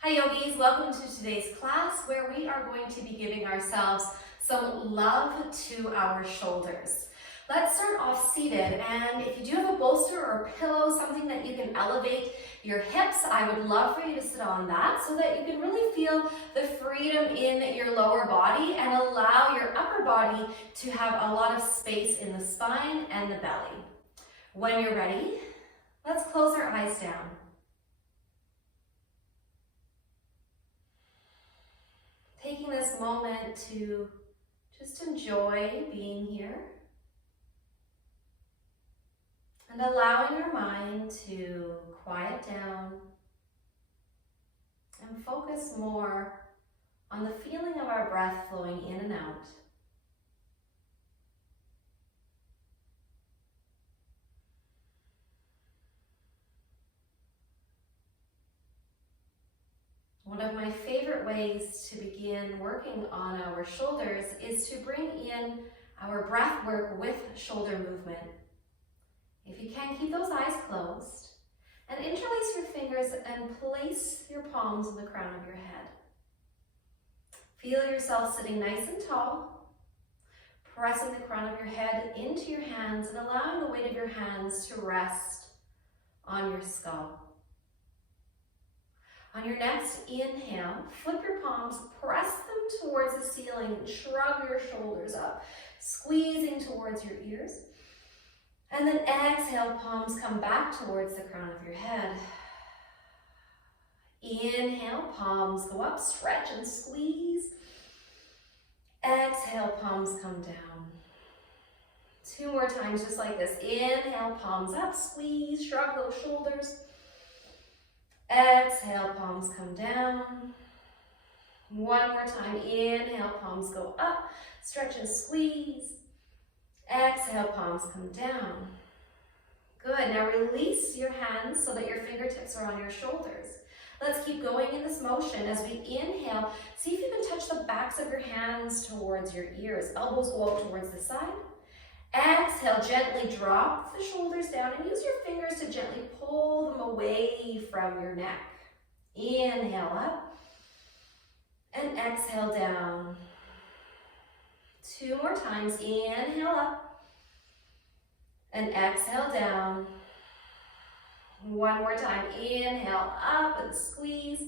Hi yogis, welcome to today's class where we are going to be giving ourselves some love to our shoulders. Let's start off seated, and if you do have a bolster or a pillow, something that you can elevate your hips, I would love for you to sit on that so that you can really feel the freedom in your lower body and allow your upper body to have a lot of space in the spine and the belly. When you're ready, let's close our eyes down. Taking this moment to just enjoy being here and allowing our mind to quiet down and focus more on the feeling of our breath flowing in and out. One of my favorite ways to begin working on our shoulders is to bring in our breath work with shoulder movement. If you can, keep those eyes closed and interlace your fingers and place your palms on the crown of your head. Feel yourself sitting nice and tall, pressing the crown of your head into your hands and allowing the weight of your hands to rest on your skull. On your next inhale, flip your palms, press them towards the ceiling and shrug your shoulders up, squeezing towards your ears. And then exhale, palms come back towards the crown of your head. Inhale, palms go up, stretch and squeeze. Exhale, palms come down. 2 more times just like this. Inhale, palms up, squeeze, shrug those shoulders. Exhale, palms come down. 1 more time. Inhale, palms go up, stretch and squeeze. Exhale, palms come down. Good. Now release your hands so that your fingertips are on your shoulders. Let's keep going in this motion. As we inhale, see if you can touch the backs of your hands towards your ears. Elbows go out towards the side. Exhale, gently drop the shoulders down and use your fingers to gently pull them away from your neck. Inhale up and exhale down. 2 more times. Inhale up and exhale down. 1 more time. Inhale up and squeeze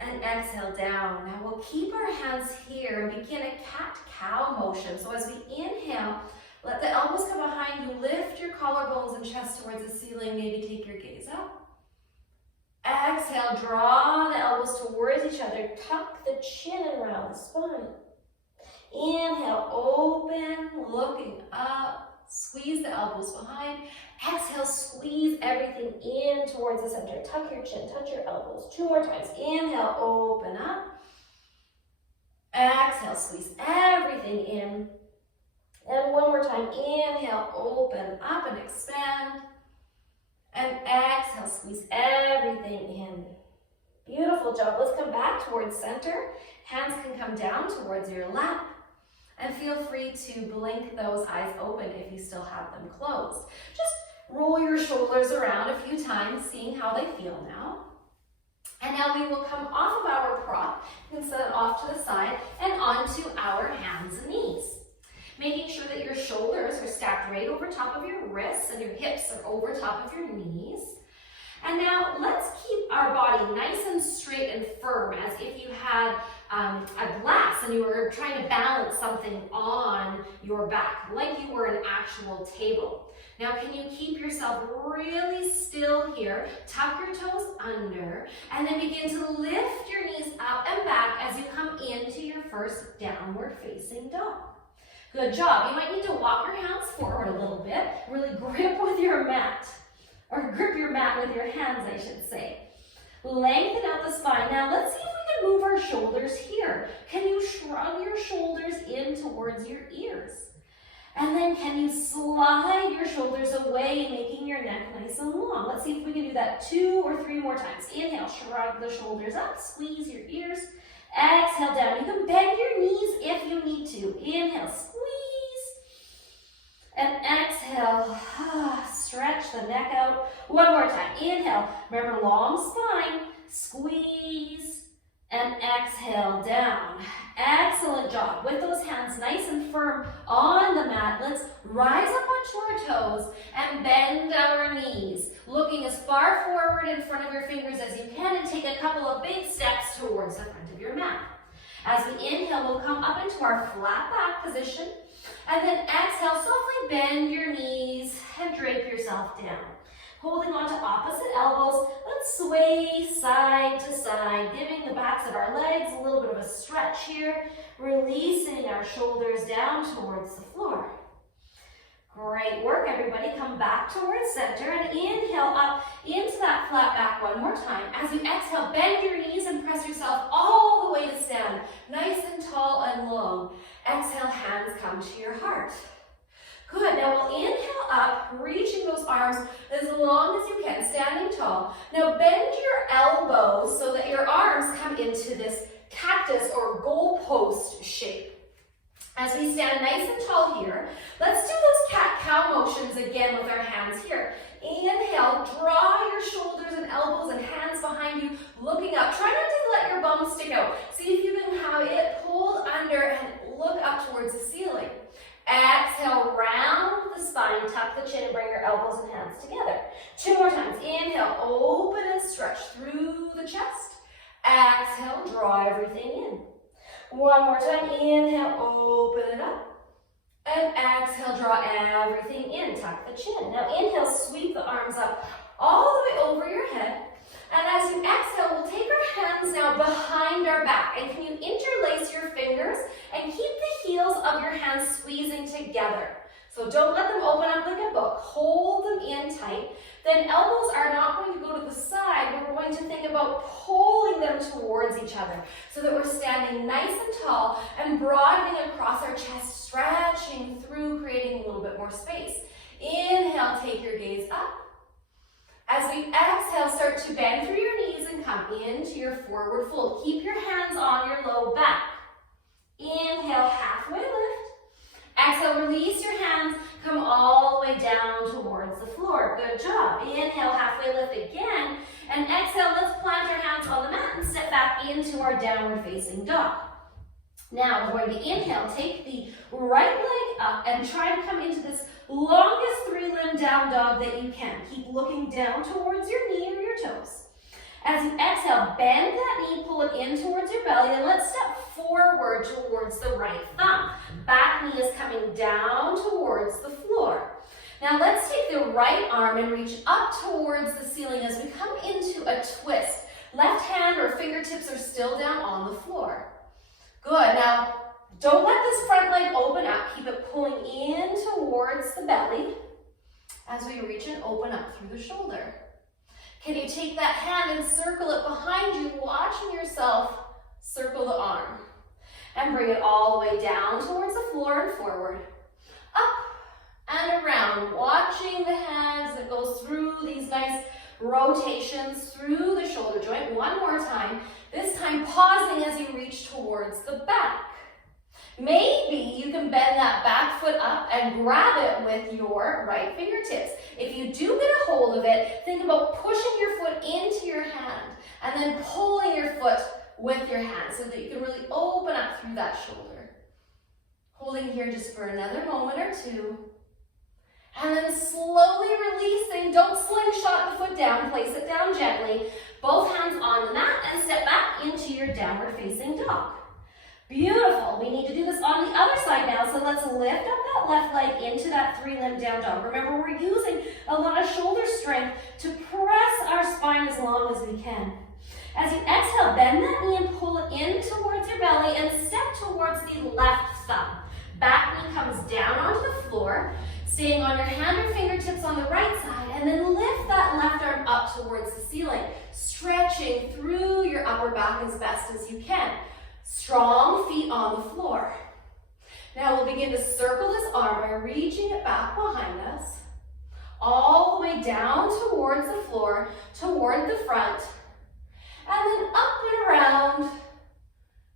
and exhale down. Now we'll keep our hands here and begin a cat-cow motion. So as we inhale, let the elbows come behind you, lift your collarbones and chest towards the ceiling, maybe take your gaze up. Exhale, draw the elbows towards each other, tuck the chin around the spine. Inhale, open, looking up, squeeze the elbows behind. Exhale, squeeze everything in towards the center. Tuck your chin, touch your elbows. 2 more times. Inhale, open up. Exhale, squeeze everything in. And 1 more time. Inhale, open up and expand. And exhale, squeeze everything in. Beautiful job. Let's come back towards center. Hands can come down towards your lap. And feel free to blink those eyes open if you still have them closed. Just roll your shoulders around a few times, seeing how they feel now. And now we will come off of our prop and set it off to the side and onto our hands and knees. Making sure that your shoulders are stacked right over top of your wrists and your hips are over top of your knees. And now let's keep our body nice and straight and firm, as if you had a glass and you were trying to balance something on your back, like you were an actual table. Now, can you keep yourself really still here? Tuck your toes under, and then begin to lift your knees up and back as you come into your first downward facing dog. Good job. You might need to walk your hands forward a little bit, really grip with your mat, or grip your mat with your hands, I should say. Lengthen out the spine. Now, let's see if we can move our shoulders here. Can you shrug your shoulders in towards your ears? And then can you slide your shoulders away, making your neck nice and long? Let's see if we can do that 2 or 3 more times. Inhale, shrug the shoulders up, squeeze your ears. Exhale down. You can bend your knees if you need to. Inhale, squeeze. And exhale, stretch the neck out. 1 more time. Inhale, remember long spine. squeeze, and exhale down. Excellent job. With those hands nice and firm on the mat, let's rise up onto our toes and bend our knees, looking as far forward in front of your fingers as you can, and take a couple of big steps towards the front of your mat. As we inhale, we'll come up into our flat back position, and then exhale, softly bend your knees and drape yourself down. Holding on to opposite elbows, let's sway side to side, giving the backs of our legs a little bit of a stretch here, releasing our shoulders down towards the floor. Great work, everybody. Come back towards center and inhale up into that flat back one more time. As you exhale, bend your knees and press yourself all the way to stand, nice and tall and long. Exhale, hands come to your heart. Good, now we'll inhale up, reaching those arms as long as you can, standing tall. Now bend your elbows so that your arms come into this cactus or goalpost shape. As we stand nice and tall here, let's do those cat-cow motions again with our hands here. Inhale, draw your shoulders and elbows and hands behind you, looking up. Try not to let your bum stick out. See if you can have it pulled under and look up towards the ceiling. Exhale, round the spine, tuck the chin, and bring your elbows and hands together. 2 more times. Inhale, open and stretch through the chest. Exhale, draw everything in. 1 more time. Inhale, open it up. And exhale, draw everything in. Tuck the chin. Now inhale, sweep the arms up all the way over your head. And as you exhale, we'll take our hands now behind our back. And can you interlace your fingers and keep the heels of your hands squeezing together. So don't let them open up like a book. Hold them in tight. Then elbows are not going to go to the side. We're going to think about pulling them towards each other so that we're standing nice and tall and broadening across our chest, stretching through, creating a little bit more space. Inhale, take your gaze up. As we exhale, start to bend through your knees and come into your forward fold. Keep your hands on your low back. Inhale, halfway lift. Exhale, release your hands, come all the way down towards the floor. Good job. Inhale, halfway lift again. And exhale, let's plant our hands on the mat and step back into our downward facing dog. Now we're going to inhale, take the right leg up and try to come into this longest 3-limb down dog that you can. Keep looking down towards your knee or your toes. As you exhale, bend that knee, pull it in towards your belly, and let's step forward towards the right thumb. Back knee is coming down towards the floor. Now let's take the right arm and reach up towards the ceiling as we come into a twist. Left hand or fingertips are still down on the floor. Good. Now, don't let this front leg open up. Keep it pulling in towards the belly as we reach and open up through the shoulder. Can you take that hand and circle it behind you, watching yourself circle the arm? And bring it all the way down towards the floor and forward. Up and around, watching the hands that go through these nice rotations through the shoulder joint. 1 more time. This time pausing as you reach towards the back. Maybe you can bend that back foot up and grab it with your right fingertips. If you do get a hold of it, think about pushing your foot into your hand and then pulling your foot with your hand so that you can really open up through that shoulder. Holding here just for another moment or 2. And then slowly releasing. Don't slingshot the foot down. Place it down gently. Both hands on the mat and step back into your downward facing dog. Beautiful. We need to do this on the other side now. So let's lift up that left leg into that 3-limb down dog. Remember, we're using a lot of shoulder strength to press our spine as long as we can. As you exhale, bend that knee and pull it in towards your belly and step towards the left thumb. Back knee comes down onto the floor, staying on your hand or fingertips on the right side, and then lift that left arm up towards the ceiling, stretching through your upper back as best as you can. Strong feet on the floor. Now we'll begin to circle this arm by reaching it back behind us, all the way down towards the floor, toward the front, and then up and around,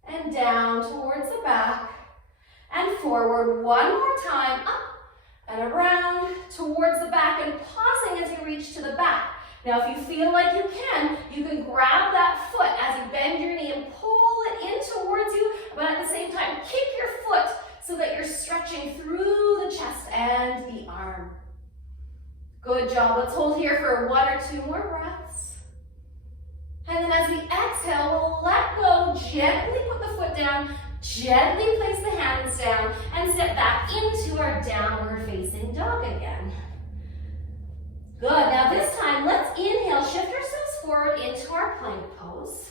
and down towards the back, and forward 1 more time, up and around towards the back, and pausing as you reach to the back. Now, if you feel like you can grab that foot as you bend your knee and pull it in towards you, but at the same time, kick your foot so that you're stretching through the chest and the arm. Good job. Let's hold here for 1 or 2 more breaths. And then as we exhale, we'll let go, gently put the foot down, gently place the hands down, and step back into our downward facing dog again. Good. Now this time, let's inhale, shift ourselves forward into our plank pose.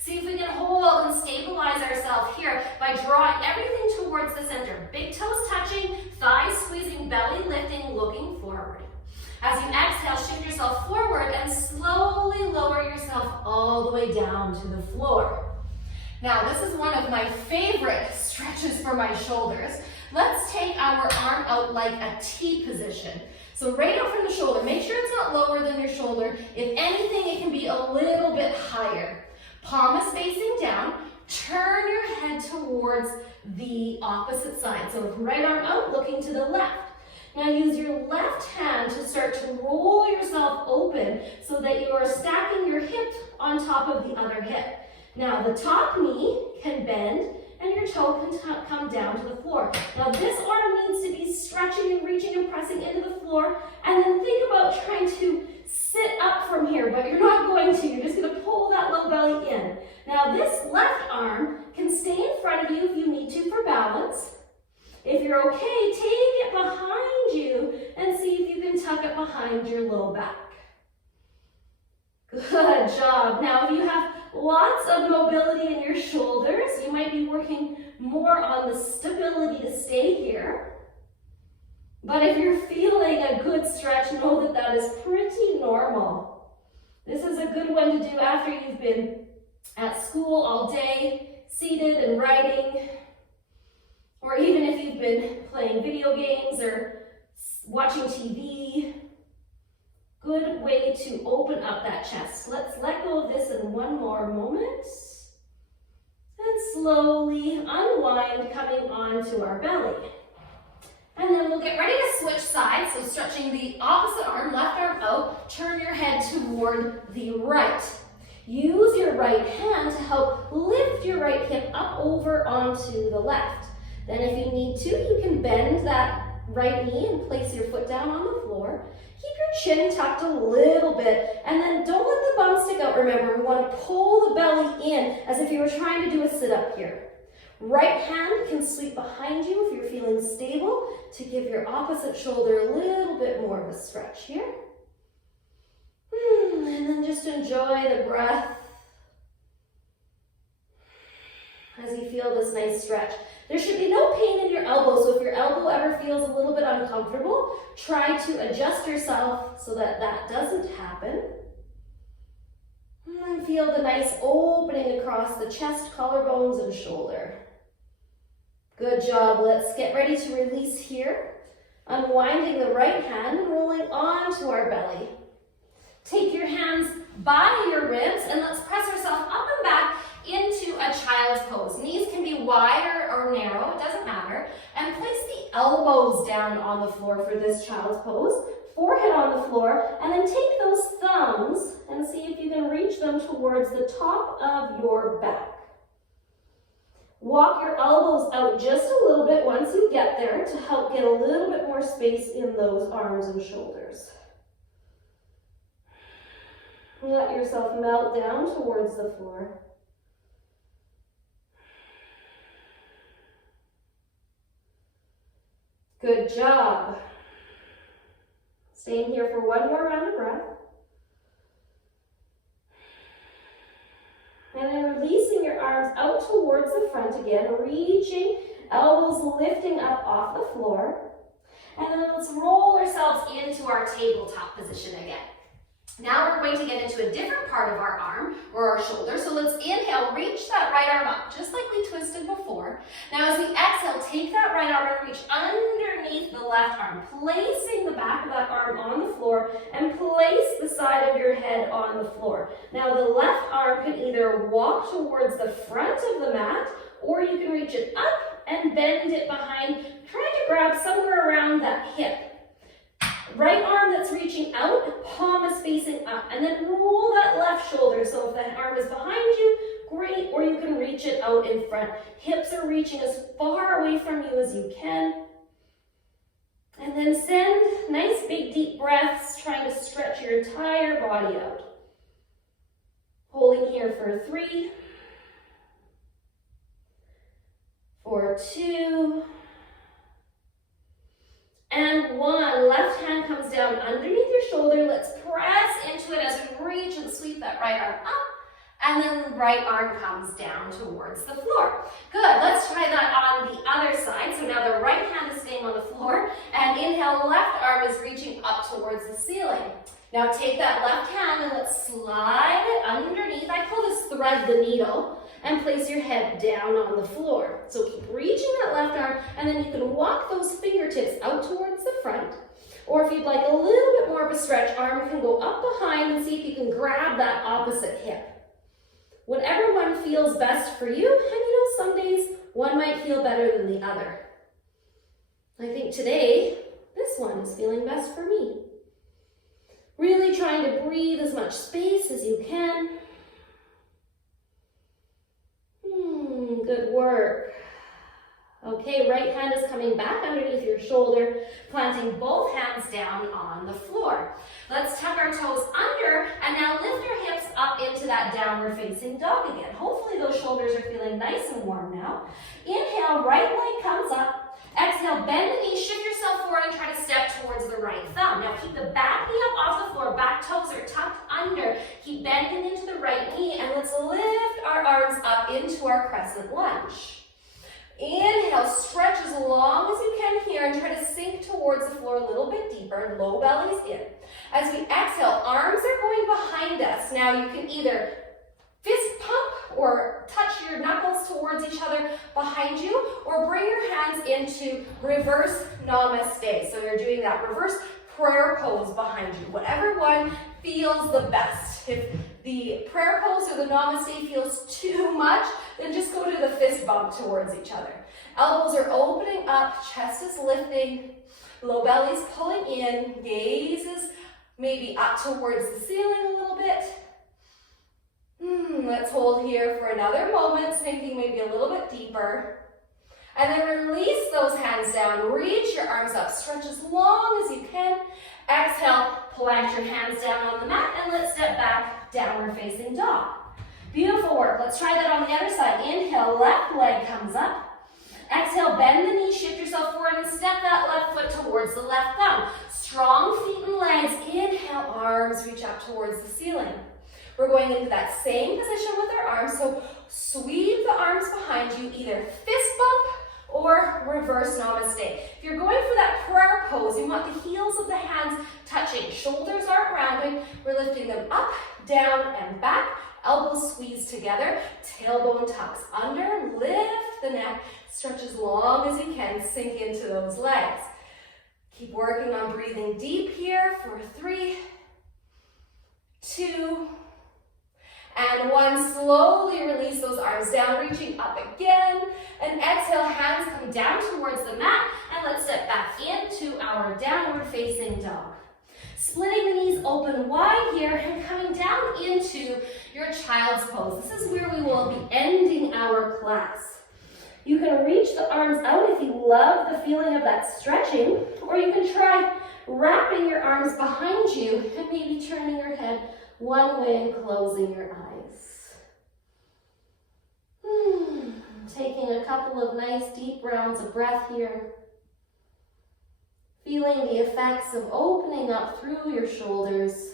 See if we can hold and stabilize ourselves here by drawing everything towards the center. Big toes touching, thighs squeezing, belly lifting, looking forward. As you exhale, shift yourself forward and slowly lower yourself all the way down to the floor. Now, this is one of my favorite stretches for my shoulders. Let's take our arm out like a T position. So right out from the shoulder, make sure it's not lower than your shoulder. If anything, it can be a little bit higher. Palm is facing down. Turn your head towards the opposite side. So right arm out, looking to the left. Now use your left hand to start to roll yourself open so that you are stacking your hip on top of the other hip. Now the top knee can bend and your toe can come down to the floor. Now this arm needs to be stretching and reaching and pressing into the floor, and then think about trying to sit up from here, but you're not going to. You're just going to pull that low belly in. Now this left arm can stay in front of you if you need to for balance. If you're okay, take it behind you and see if you can tuck it behind your low back. Good job. Now, if you have lots of mobility in your shoulders, you might be working more on the stability to stay here. But if you're feeling a good stretch, know that that is pretty normal. This is a good one to do after you've been at school all day, seated and writing, or even if you've been playing video games or watching TV. Good way to open up that chest. Let's let go of this in one more moment. And slowly unwind, coming onto our belly. And then we'll get ready to switch sides. So stretching the opposite arm, left arm out, turn your head toward the right. Use your right hand to help lift your right hip up over onto the left. Then if you need to, you can bend that right knee and place your foot down on the floor. Keep your chin tucked a little bit, and then don't let the bum stick out. Remember, we want to pull the belly in as if you were trying to do a sit-up here. Right hand can sweep behind you if you're feeling stable to give your opposite shoulder a little bit more of a stretch here. And then just enjoy the breath as you feel this nice stretch. There should be no pain in your elbow, so if your elbow ever feels a little bit uncomfortable, try to adjust yourself so that that doesn't happen. And feel the nice opening across the chest, collarbones, and shoulder. Good job. Let's get ready to release here. Unwinding the right hand and rolling onto our belly. Take your hands by your ribs and let's press ourselves up and back into a child's pose. Knees can be wide or narrow, it doesn't matter. And place the elbows down on the floor for this child's pose. Forehead on the floor, and then take those thumbs and see if you can reach them towards the top of your back. Walk your elbows out just a little bit once you get there to help get a little bit more space in those arms and shoulders. Let yourself melt down towards the floor. Good job. Staying here for one more round of breath. And then releasing your arms out towards the front again, reaching, elbows lifting up off the floor. And then let's roll ourselves into our tabletop position again. Now we're going to get into a different part of our arm or our shoulder. So let's inhale, reach that right arm up, just like we twisted before. Now as we exhale, take that right arm and reach underneath the left arm, placing the back of that arm on the floor and place the side of your head on the floor. Now the left arm can either walk towards the front of the mat or you can reach it up and bend it behind, trying to grab somewhere around that hip. Right arm that's reaching out, palm is facing in front. Hips are reaching as far away from you as you can. And then send nice big deep breaths, trying to stretch your entire body out. Holding here for 3, for 2, and 1. Left hand comes down underneath your shoulder. Let's press into it as we reach and sweep that right arm up. And then the right arm comes down towards the floor. Good, let's try that on the other side. So now the right hand is staying on the floor, and inhale, left arm is reaching up towards the ceiling. Now take that left hand and let's slide it underneath. I call this thread the needle, and place your head down on the floor. So keep reaching that left arm, and then you can walk those fingertips out towards the front. Or if you'd like a little bit more of a stretch, arm can go up behind and see if you can grab that opposite hip. Whatever one feels best for you, and you know, some days one might feel better than the other. I think today, this one is feeling best for me. Really trying to breathe as much space as you can. Good work. Okay, right hand is coming back underneath your shoulder, planting both hands down on the floor. Let's tuck our toes under and now lift our hips up into that downward facing dog again. Hopefully those shoulders are feeling nice and warm now. Inhale, right leg comes up. Exhale, bend the knee, shift yourself forward and try to step towards the right thumb. Now keep the back knee up off the floor, back toes are tucked under. Keep bending into the right knee and let's lift our arms up into our crescent lunge. Inhale, stretch as long as you can here and try to sink towards the floor a little bit deeper, low belly's in. As we exhale, arms are going behind us. Now you can either fist pump or touch your knuckles towards each other behind you, or bring your hands into reverse namaste. So you're doing that reverse prayer pose behind you, whatever one feels the best. If the prayer pose or the namaste feels too much, then just go to the fist bump towards each other. Elbows are opening up, chest is lifting, low belly's pulling in, gaze is maybe up towards the ceiling a little bit. Let's hold here for another moment, sinking maybe a little bit deeper. And then release those hands down, reach your arms up, stretch as long as you can. Exhale, plant your hands down on the mat, and let's step back, downward facing dog. Beautiful work. Let's try that on the other side. Inhale, left leg comes up. Exhale, bend the knee, shift yourself forward, and step that left foot towards the left thumb. Strong feet and legs. Inhale, arms reach up towards the ceiling. We're going into that same position with our arms, so sweep the arms behind you, either fist bump or reverse namaste. If you're going for that prayer pose, you want the heels of the hands touching. Shoulders aren't rounding. We're lifting them up, down, and back. Elbows squeeze together. Tailbone tucks under. Lift the neck. Stretch as long as you can. Sink into those legs. Keep working on breathing deep here for 3, 2, and 1. Slowly release those arms down, reaching up again. And exhale, hands come down towards the mat. And let's step back into our downward facing dog. Splitting the knees open wide here and coming down into your child's pose. This is where we will be ending our class. You can reach the arms out if you love the feeling of that stretching, or you can try wrapping your arms behind you and maybe turning your head one way and closing your eyes. Taking a couple of nice deep rounds of breath here. Feeling the effects of opening up through your shoulders.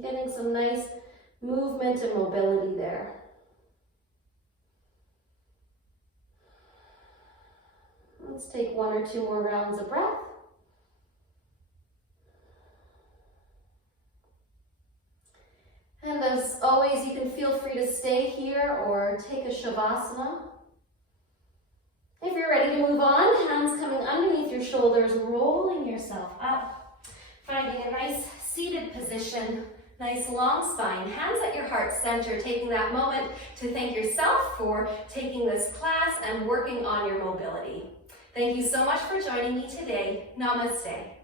Getting some nice movement and mobility there. Let's take 1 or 2 more rounds of breath. And as always, you can feel free to stay here or take a Shavasana. If you're ready to move on, hands coming underneath your shoulders, rolling yourself up, finding a nice seated position, nice long spine, hands at your heart center, taking that moment to thank yourself for taking this class and working on your mobility. Thank you so much for joining me today. Namaste.